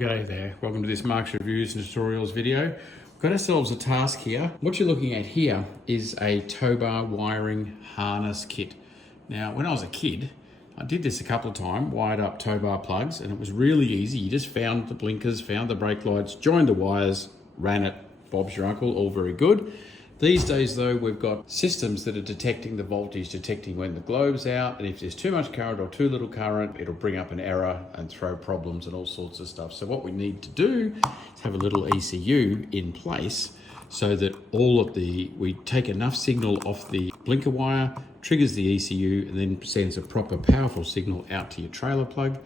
g'day there. Welcome to this Mark's Reviews and Tutorials video. We've got ourselves a task here. What you're looking at here is a tow bar wiring harness kit. Now, when I was a kid, I did this a couple of times, wired up tow bar plugs, and it was really easy. You just found the blinkers, found the brake lights, joined the wires, ran it, Bob's your uncle, all very good. These days though, we've got systems that are detecting the voltage, detecting when the globe's out, and if there's too much current or too little current, it'll bring up an error and throw problems and all sorts of stuff. So what we need to do is have a little ECU in place so that we take enough signal off the blinker wire, triggers the ECU, and then sends a proper powerful signal out to your trailer plug.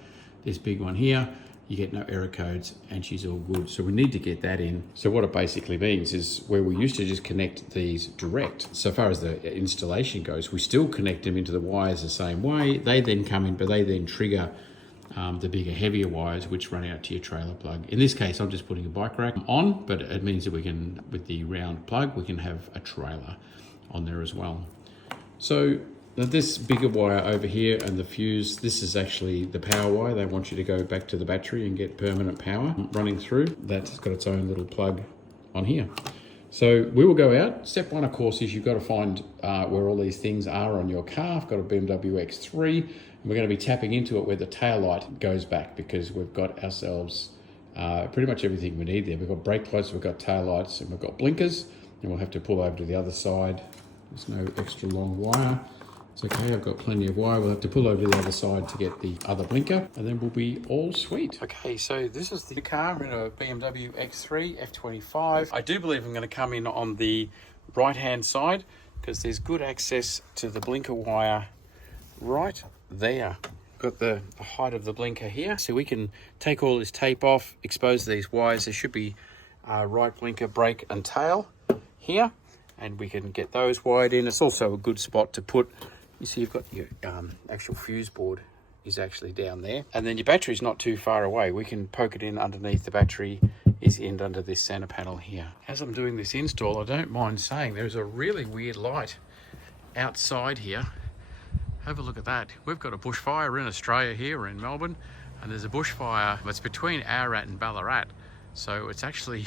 This big one here. You get no error codes and she's all good. So we need to get that in. So what it basically means is where we used to just connect these direct, so far as the installation goes, we still connect them into the wires the same way. They then come in, but they then trigger the bigger, heavier wires which run out to your trailer plug. In this case, I'm just putting a bike rack on, but it means that we can, with the round plug, we can have a trailer on there as well. So now this bigger wire over here and the fuse, this is actually the power wire. They want you to go back to the battery and get permanent power running through. That's got its own little plug on here. So we will go out. Step one, of course, is you've got to find where all these things are on your car. I've got a BMW X3, and we're going to be tapping into it where the tail light goes back because we've got ourselves pretty much everything we need there. We've got brake lights, we've got tail lights, and we've got blinkers, and we'll have to pull over to the other side. There's no extra long wire. It's okay, I've got plenty of wire. We'll have to pull over to the other side to get the other blinker, and then we'll be all sweet. Okay, so this is the car in a BMW X3 F25. I do believe I'm going to come in on the right-hand side because there's good access to the blinker wire right there. Got the height of the blinker here, so we can take all this tape off, expose these wires. There should be right blinker, brake and tail here, and we can get those wired in. It's also a good spot to put. You see, you've got your actual fuse board is actually down there, and then your battery's not too far away. We can poke it in underneath. The battery is in under this center panel here. As I'm doing this install, I don't mind saying there's a really weird light outside here. Have a look at that. We've got a bushfire in Australia here. We're in Melbourne, and there's a bushfire that's between Ararat and Ballarat. So it's actually,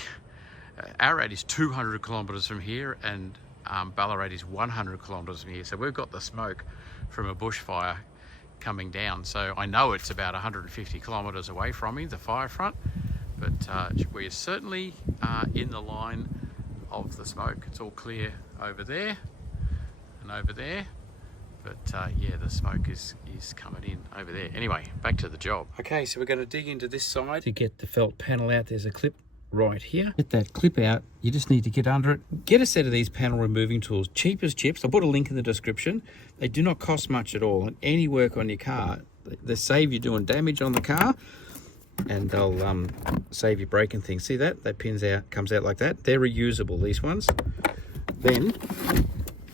Ararat is 200 kilometers from here, and Ballarat is 100 kilometers from here. So we've got the smoke from a bushfire coming down. So I know it's about 150 kilometers away from me, the fire front, but we're certainly in the line of the smoke. It's all clear over there and over there. But yeah, the smoke is coming in over there. Anyway, back to the job. Okay, so we're going to dig into this side to get the felt panel out. There's a clip right here. Get that clip out. You just need to get under it. Get a set of these panel removing tools. Cheap as chips. I'll put a link in the description. They do not cost much at all. And any work on your car, they save you doing damage on the car, and they'll save you breaking things. See that? That pins out, comes out like that. They're reusable, these ones. Then,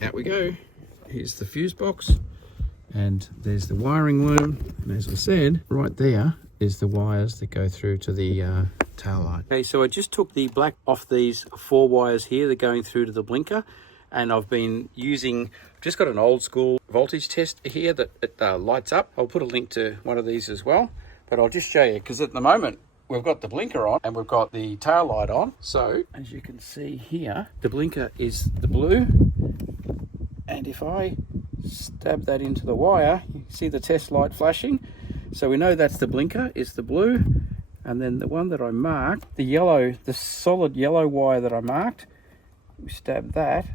out we go. Here's the fuse box, and there's the wiring loom. And as I said, right there is the wires that go through to the tail light. Okay, so I just took the black off these 4 wires here. They're going through to the blinker, and I've been using, just got an old school voltage test here that lights up. I'll put a link to one of these as well, but I'll just show you, because at the moment we've got the blinker on and we've got the tail light on. So as you can see here, the blinker is the blue, and if I stab that into the wire, you see the test light flashing. So we know that's the blinker, is the blue. And then the one that I marked, the yellow, the solid yellow wire that I marked, we stab that,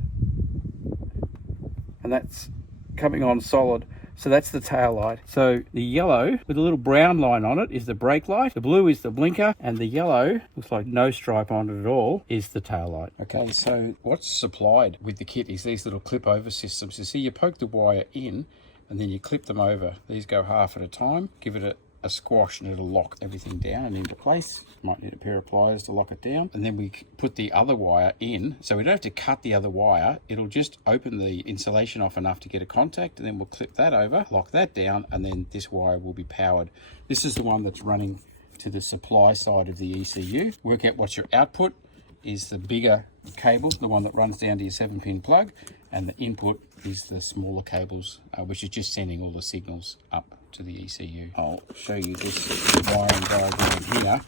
and that's coming on solid. So that's the tail light. So the yellow with a little brown line on it is the brake light, the blue is the blinker, and the yellow, looks like no stripe on it at all, is the tail light. Okay, so what's supplied with the kit is these little clip over systems. You see, you poke the wire in and then you clip them over. These go half at a time, give it a squash, and it'll lock everything down and into place. Might need a pair of pliers to lock it down, and then we put the other wire in, so we don't have to cut the other wire. It'll just open the insulation off enough to get a contact, and then we'll clip that over, lock that down, and then this wire will be powered. This is the one that's running to the supply side of the ECU. Work out what your output is. The bigger cable, the one that runs down to your 7-pin plug, and the input is the smaller cables, which is just sending all the signals up to the ECU. I'll show you this wiring diagram here.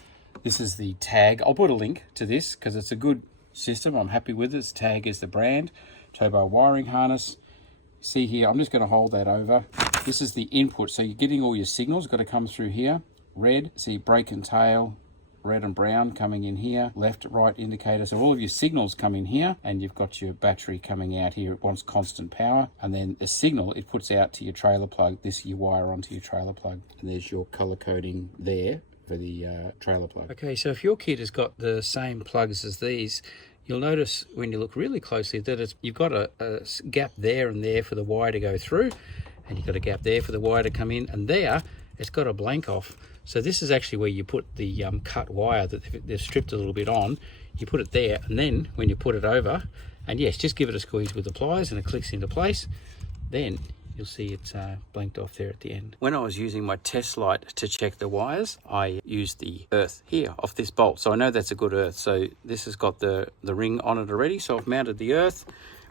This is the tag. I'll put a link to this because it's a good system. I'm happy with it. Tag is the brand. Tow bar wiring harness. See here, I'm just going to hold that over. This is the input. So you're getting all your signals. Got to come through here. Red, see brake and tail. Red and brown coming in here, left, right indicator. So all of your signals come in here, and you've got your battery coming out here. It wants constant power, and then the signal it puts out to your trailer plug. This you wire onto your trailer plug, and there's your color coding there for the trailer plug. Okay, so if your kit has got the same plugs as these, you'll notice when you look really closely that you've got a gap there and there for the wire to go through, and you've got a gap there for the wire to come in, and there it's got a blank off. So this is actually where you put the cut wire that they've stripped a little bit on. You put it there, and then when you put it over, and yes, just give it a squeeze with the pliers and it clicks into place, then you'll see it's blanked off there at the end. When I was using my test light to check the wires, I used the earth here off this bolt. So I know that's a good earth. So this has got the ring on it already. So I've mounted the earth.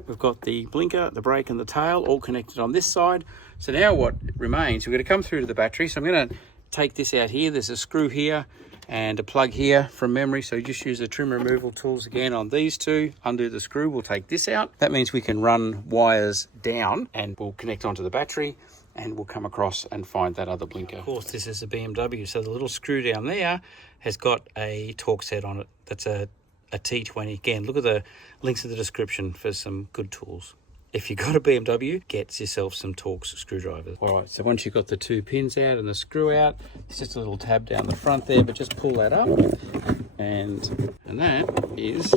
We've got the blinker, the brake and the tail all connected on this side. So now what remains, we're going to come through to the battery. So I'm going to take this out here. There's a screw here and a plug here from memory. So you just use the trim removal tools again on these two. Undo the screw, we'll take this out. That means we can run wires down and we'll connect onto the battery and we'll come across and find that other blinker. Of course, this is a BMW. So the little screw down there has got a torque set on it. That's a T20. Again, look at the links in the description for some good tools. If you've got a BMW, get yourself some Torx screwdrivers. All right, so once you've got the two pins out and the screw out, it's just a little tab down the front there, but just pull that up, and that is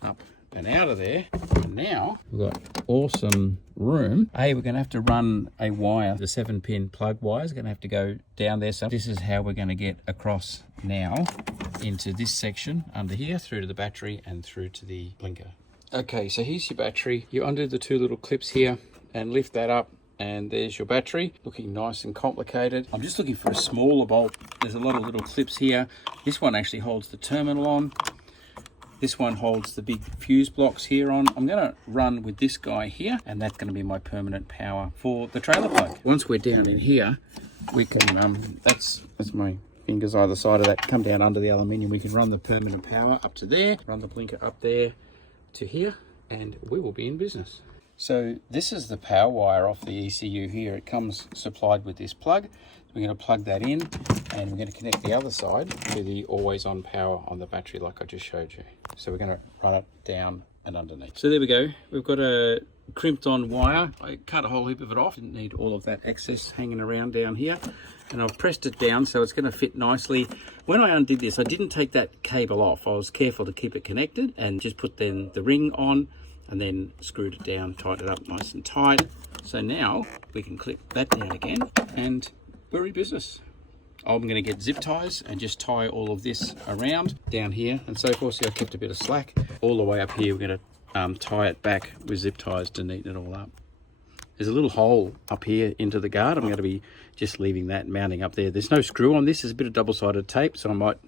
up and out of there. And now we've got awesome room. We're going to have to run a wire. The 7-pin plug wire is going to have to go down there. So this is how we're going to get across now into this section under here, through to the battery and through to the blinker. Okay, so here's your battery. You undo the two little clips here and lift that up, and there's your battery, looking nice and complicated. I'm just looking for a smaller bolt. There's a lot of little clips here. This one actually holds the terminal on. This one holds the big fuse blocks here on. I'm gonna run with this guy here, and that's gonna be my permanent power for the trailer plug. Once we're down in here, we can, that's my fingers either side of that, come down under the aluminium. We can run the permanent power up to there, run the blinker up there, to here, and we will be in business. So this is the power wire off the ECU here. It comes supplied with this plug. We're going to plug that in, and we're going to connect the other side to the always on power on the battery like I just showed you. So we're going to run it down and underneath. So there we go. We've got a crimped on wire. I cut a whole heap of it off. Didn't need all of that excess hanging around down here. And I've pressed it down so it's going to fit nicely. When I undid this, I didn't take that cable off. I was careful to keep it connected and just put then the ring on and then screwed it down, tightened it up nice and tight. So now we can clip that down again and we're in business. I'm going to get zip ties and just tie all of this around down here and so forth. See, I kept a bit of slack. All the way up here, we're going to tie it back with zip ties to neaten it all up. There's a little hole up here into the guard. I'm going to be just leaving that mounting up there. There's no screw on this. There's a bit of double-sided tape, so I might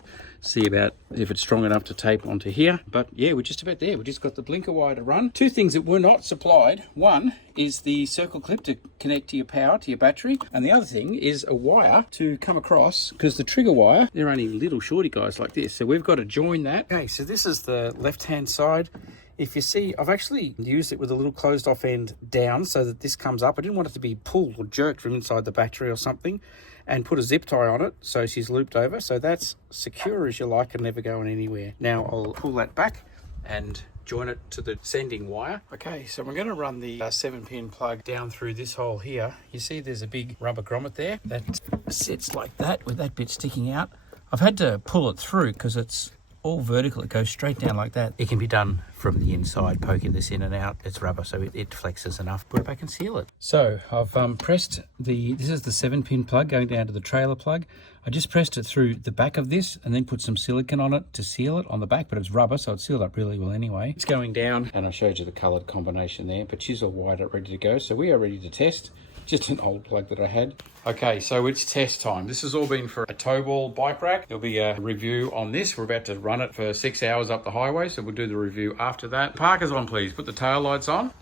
see about if it's strong enough to tape onto here. But yeah, we're just about there. We just got the blinker wire to run. Two things that were not supplied. One is the circle clip to connect to your power, to your battery. And the other thing is a wire to come across, because the trigger wire, they're only little shorty guys like this. So we've got to join that. Okay, so this is the left-hand side. If you see, I've actually used it with a little closed off end down so that this comes up. I didn't want it to be pulled or jerked from inside the battery or something, and put a zip tie on it so she's looped over. So that's secure as you like and never going anywhere. Now I'll pull that back and join it to the sending wire. Okay, so we're going to run the 7-pin plug down through this hole here. You see there's a big rubber grommet there that sits like that with that bit sticking out. I've had to pull it through because it's all vertical. It goes straight down like that. It can be done from the inside, poking this in and out. It's rubber, so it flexes enough. Put it back and seal it. So I've pressed this is the 7-pin plug going down to the trailer plug. I just pressed it through the back of this and then put some silicone on it to seal it on the back, but it's rubber, so it's sealed up really well anyway. It's going down, and I showed you the colored combination there, but she's all wired up, ready to go. So we are ready to test. Just an old plug that I had. Okay, so it's test time. This has all been for a tow ball bike rack. There'll be a review on this. We're about to run it for 6 hours up the highway, so we'll do the review after that. Parkers on, please. Put the tail lights on.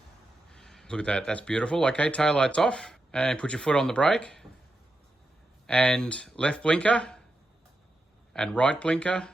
Look at that. That's beautiful. Okay, tail lights off. And put your foot on the brake. And left blinker. and right blinker.